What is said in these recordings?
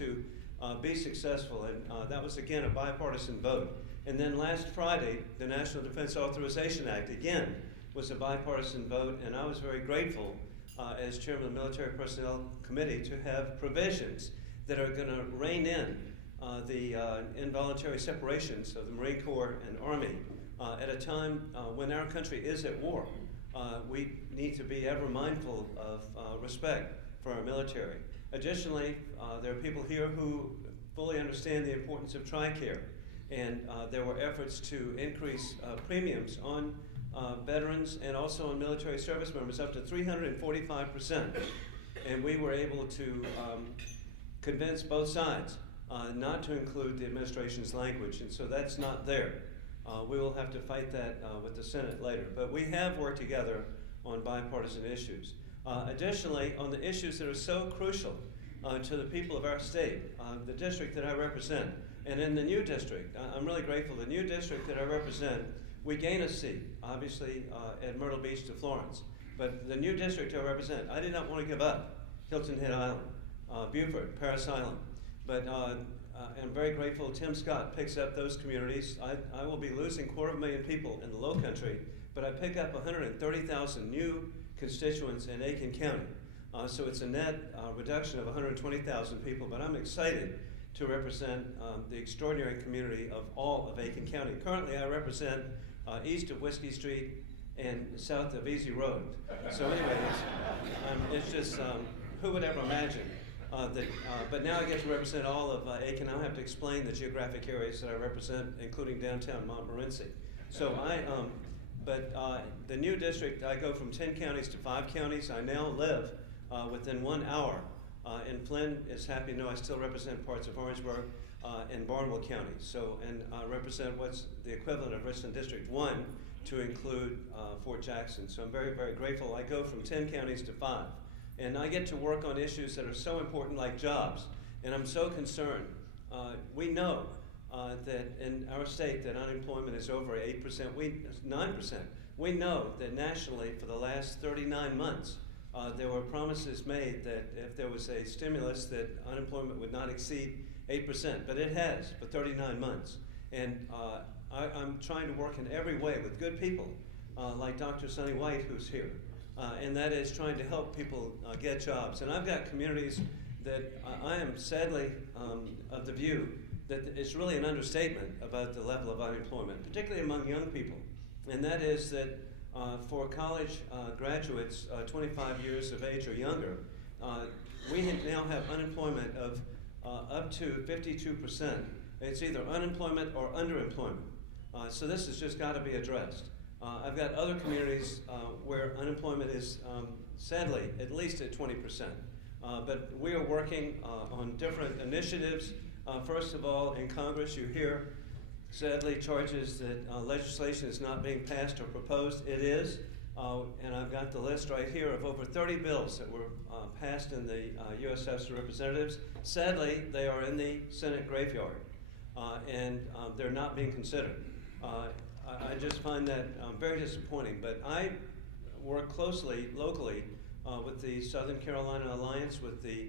to be successful, and that was again a bipartisan vote. And then last Friday, the National Defense Authorization Act again was a bipartisan vote, and I was very grateful as chairman of the Military Personnel Committee to have provisions that are going to rein in the involuntary separations of the Marine Corps and Army at a time when our country is at war. We need to be ever mindful of respect for our military. Additionally, there are people here who fully understand the importance of TRICARE, and there were efforts to increase premiums on veterans and on military service members up to 345%. And we were able to convince both sides not to include the administration's language, and so that's not there. We will have to fight that with the Senate later. But we have worked together on bipartisan issues. Additionally, on the issues that are so crucial to the people of our state, the district that I represent, and in the new district, I'm really grateful. The new district that I represent, we gain a seat, obviously, at Myrtle Beach to Florence. But the new district I represent, I did not want to give up Hilton Head Island, Beaufort, Parris Island. But I'm very grateful Tim Scott picks up those communities. I will be losing 250,000 people in the Low Country, but I pick up 130,000 new constituents in Aiken County. So it's a net reduction of 120,000 people, but I'm excited to represent the extraordinary community of all of Aiken County. Currently, I represent east of Whiskey Street and south of Easy Road. So anyway, it's just, who would ever imagine but now I get to represent all of Aiken. I don't have to explain the geographic areas that I represent, including downtown Montmorency. So the new district, I go from 10 counties to 5 counties. I now live within 1 hour. And Flynn is happy to know I still represent parts of Orangeburg and Barnwell County. So, and I represent what's the equivalent of Richland District 1 to include Fort Jackson. So I'm very, very grateful. I go from 10 counties to 5. And I get to work on issues that are so important like jobs. And I'm so concerned. We know that in our state that unemployment is over 8%, 9%. We know that nationally for the last 39 months, there were promises made that if there was a stimulus that unemployment would not exceed 8%, but it has for 39 months. And I'm trying to work in every way with good people like Dr. Sonny White, who's here. And that is trying to help people get jobs. And I've got communities that I am sadly of the view that it's really an understatement about the level of unemployment, particularly among young people. And that is that for college graduates 25 years of age or younger, we now have unemployment of up to 52%. It's either unemployment or underemployment. So this has just got to be addressed. I've got other communities where unemployment is sadly at least at 20%. But we are working on different initiatives. First of all, in Congress, you hear sadly charges that legislation is not being passed or proposed. It is. And I've got the list right here of over 30 bills that were passed in the U.S. House of Representatives. Sadly, they are in the Senate graveyard, and they're not being considered. I just find that very disappointing, but I work closely locally with the Southern Carolina Alliance, with the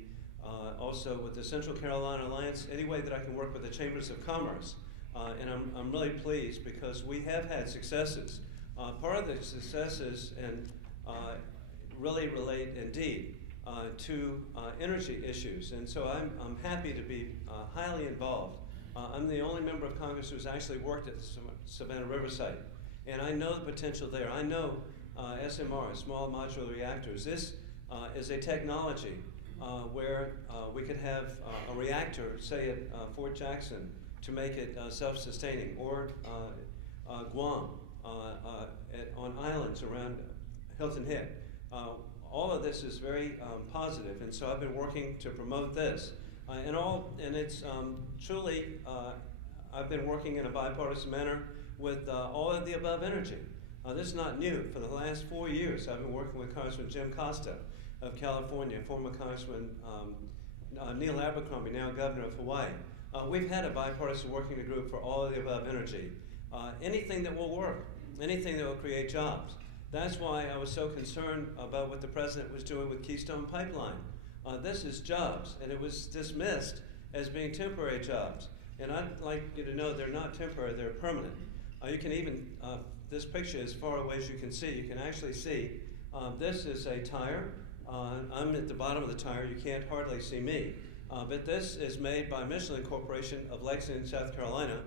also with the Central Carolina Alliance, any way that I can work with the Chambers of Commerce. And I'm really pleased because we have had successes. Part of the successes and really relate indeed to energy issues, and so I'm happy to be highly involved. I'm the only member of Congress who's actually worked at the Savannah River site, and I know the potential there. I know SMR, small modular reactors. This is a technology where we could have a reactor, say at Fort Jackson, to make it self-sustaining, or Guam, on islands around Hilton Head. All of this is very positive, and so I've been working to promote this. And it's truly, I've been working in a bipartisan manner with all of the above energy. This is not new. For the last 4 years, I've been working with Congressman Jim Costa of California, former Congressman Neil Abercrombie, now Governor of Hawaii. We've had a bipartisan working group for all of the above energy. Anything that will work, anything that will create jobs. That's why I was so concerned about what the President was doing with Keystone Pipeline. This is jobs, and it was dismissed as being temporary jobs. And I'd like you to know they're not temporary, they're permanent. You can even, this picture, as far away as you can see, you can actually see this is a tire. I'm at the bottom of the tire, you can't hardly see me. But this is made by Michelin Corporation of Lexington, South Carolina.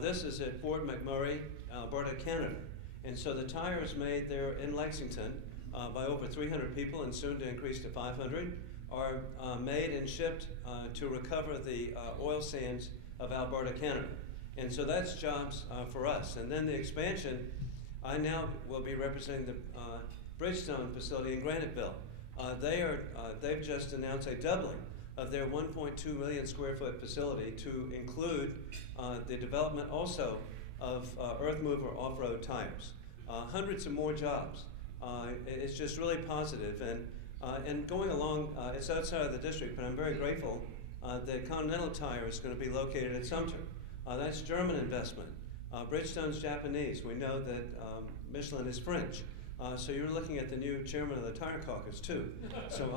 This is at Fort McMurray, Alberta, Canada. And so the tire is made there in Lexington by over 300 people, and soon to increase to 500, are made and shipped to recover the oil sands of Alberta, Canada. And so that's jobs for us. And then the expansion, I now will be representing the Bridgestone facility in Graniteville. They've just announced a doubling of their 1.2 million square foot facility to include the development also of earth mover off-road tires. Hundreds of more jobs. It's just really positive. And going along, it's outside of the district, but I'm very grateful that Continental Tire is going to be located at Sumter. That's German investment. Bridgestone's Japanese. We know that Michelin is French. So you're looking at the new chairman of the Tire Caucus, too. So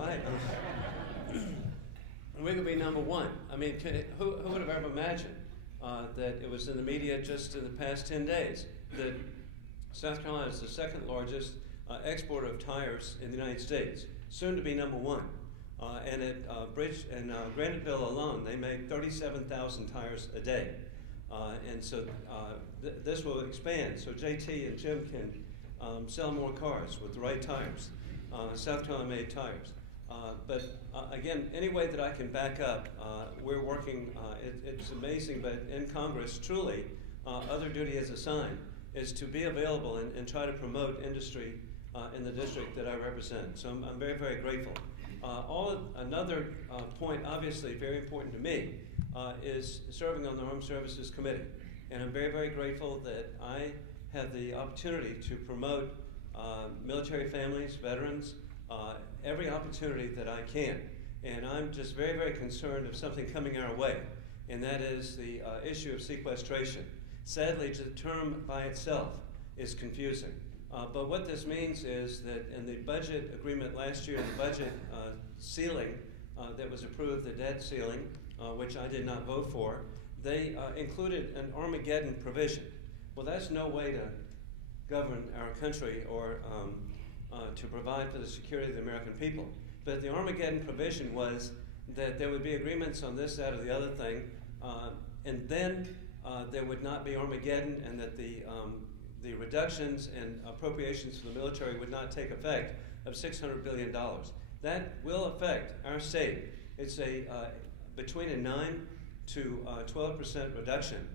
we could be number one. I mean, who would have ever imagined that it was in the media just in the past 10 days that South Carolina is the second largest exporter of tires in the United States, soon to be number one. And at Graniteville alone, they make 37,000 tires a day. And so this will expand, so JT and Jim can sell more cars with the right tires, South Carolina made tires. But again, any way that I can back up, we're working, it's amazing, but in Congress, truly, other duty as assigned is to be available and try to promote industry in the district that I represent. So I'm very, very grateful. Another point, obviously very important to me, is serving on the Armed Services Committee. And I'm very, very grateful that I have the opportunity to promote military families, veterans, every opportunity that I can. And I'm just very, very concerned of something coming our way, and that is the issue of sequestration. Sadly, the term by itself is confusing. But what this means is that in the budget agreement last year, the budget ceiling that was approved, the debt ceiling, which I did not vote for, they included an Armageddon provision. Well, that's no way to govern our country or to provide for the security of the American people. But the Armageddon provision was that there would be agreements on this, that, or the other thing, and then there would not be Armageddon, and that the reductions and appropriations for the military would not take effect of $600 billion. That will affect our state. It's between a 9 to 12% reduction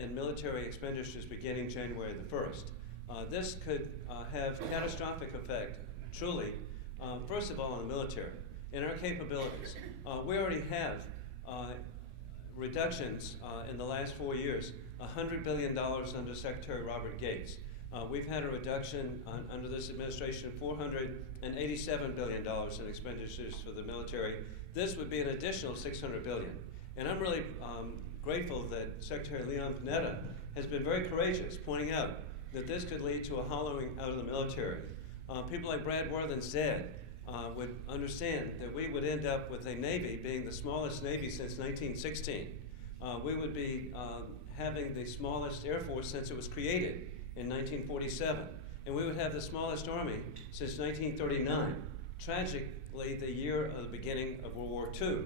in military expenditures beginning January the 1st. This could have catastrophic effect, truly, first of all, on the military and our capabilities. We already have reductions in the last 4 years, $100 billion under Secretary Robert Gates. We've had a reduction under this administration of $487 billion in expenditures for the military. This would be an additional $600 billion. And I'm really grateful that Secretary Leon Panetta has been very courageous, pointing out that this could lead to a hollowing out of the military. People like Brad Worthingstead would understand that we would end up with a Navy being the smallest Navy since 1916. We would be having the smallest Air Force since it was created in 1947. And we would have the smallest Army since 1939. Tragically, the year of the beginning of World War II,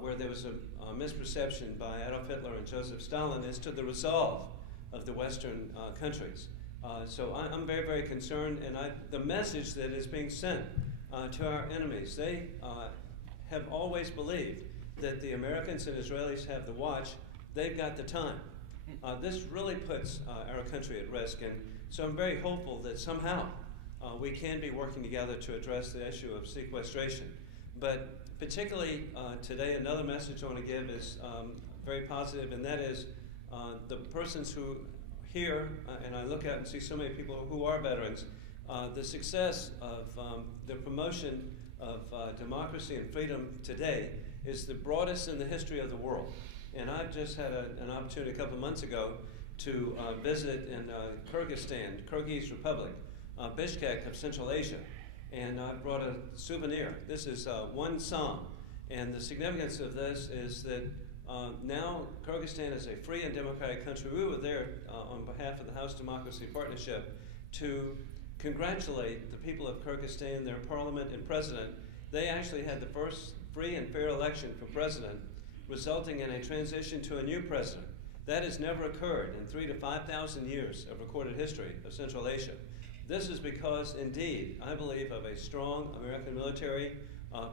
where there was a misperception by Adolf Hitler and Joseph Stalin as to the resolve of the Western countries. So I'm very, very concerned, and the message that is being sent to our enemies, they have always believed that the Americans and Israelis have the watch, they've got the time. This really puts our country at risk, and so I'm very hopeful that somehow we can be working together to address the issue of sequestration. But particularly today, another message I want to give is very positive, and that is the persons who here, and I look out and see so many people who are veterans, the success of the promotion of democracy and freedom today is the broadest in the history of the world. And I've just had an opportunity a couple of months ago to visit in Kyrgyzstan, Kyrgyz Republic, Bishkek of Central Asia, and I brought a souvenir. This is one song, And the significance of this is that now Kyrgyzstan is a free and democratic country. We were there on behalf of the House Democracy Partnership to congratulate the people of Kyrgyzstan, their parliament and president. They actually had the first free and fair election for president, resulting in a transition to a new president. That has never occurred in 3,000 to 5,000 years of recorded history of Central Asia. This is because, indeed, I believe, of a strong American military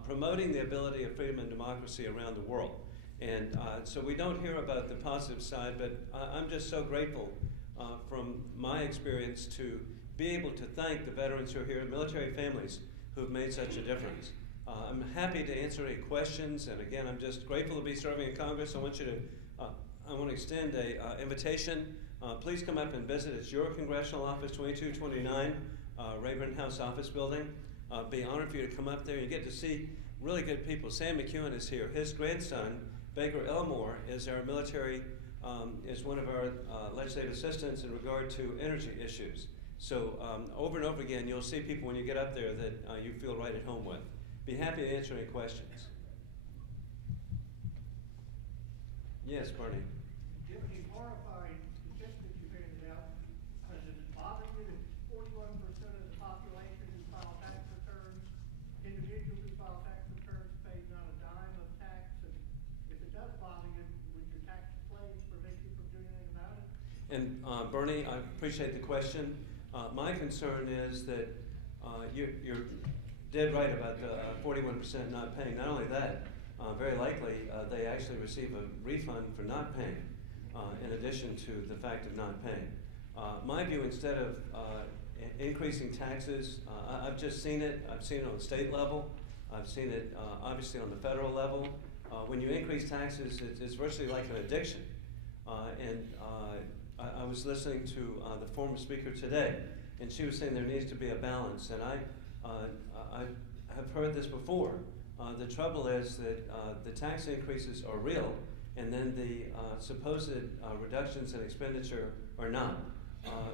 promoting the ability of freedom and democracy around the world. And so we don't hear about the positive side, but I'm just so grateful from my experience to be able to thank the veterans who are here, military families who've made such a difference. I'm happy to answer any questions, and again, I'm just grateful to be serving in Congress. I want to extend an invitation. Please come up and visit. It's your congressional office, 2229 Rayburn House Office Building. Be honored for you to come up there. You get to see really good people. Sam McEwen is here. His grandson, Baker Elmore, is our military, is one of our legislative assistants in regard to energy issues. So over and over again, you'll see people when you get up there that you feel right at home with. Be happy to answer any questions. Yes, Bernie. Given the horrifying statistics you handed out, does it bother you that 41% of the population who file tax returns, individuals who file tax returns, pay not a dime of tax? And if it does bother you, would your tax plays prevent you from doing anything about it? And Bernie, I appreciate the question. My concern is that you're dead right about the 41% not paying. Not only that, very likely they actually receive a refund for not paying, in addition to the fact of not paying. My view, instead of increasing taxes, I've just seen it. I've seen it on the state level. I've seen it obviously on the federal level. When you increase taxes, it's virtually like an addiction. I was listening to the former speaker today, and she was saying there needs to be a balance. And I have heard this before. The trouble is that the tax increases are real, and then the supposed reductions in expenditure are not.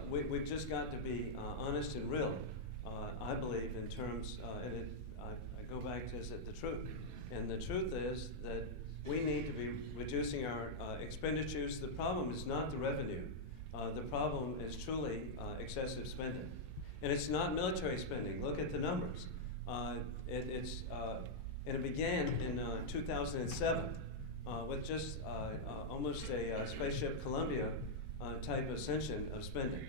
We've just got to be honest and real, I believe, in terms, I go back to, is it the truth? And the truth is that we need to be reducing our expenditures. The problem is not the revenue. The problem is truly excessive spending. And it's not military spending. Look at the numbers. And it began in 2007 with just almost a spaceship Columbia type ascension of spending.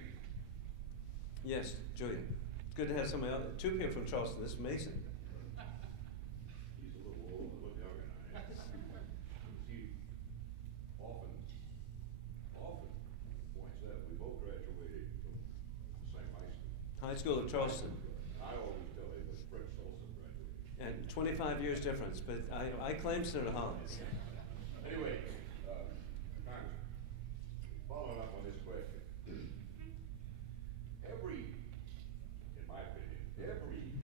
Yes, Julia. It's good to have somebody else. Two people from Charleston. This is amazing. He's a little older, a little younger than I am. He often points out we both graduated from the same high school. High School of Charleston. I always tell him that Fritz also graduated. And 25 years difference, but I claim Senator Hollins. Anyway, Congressman,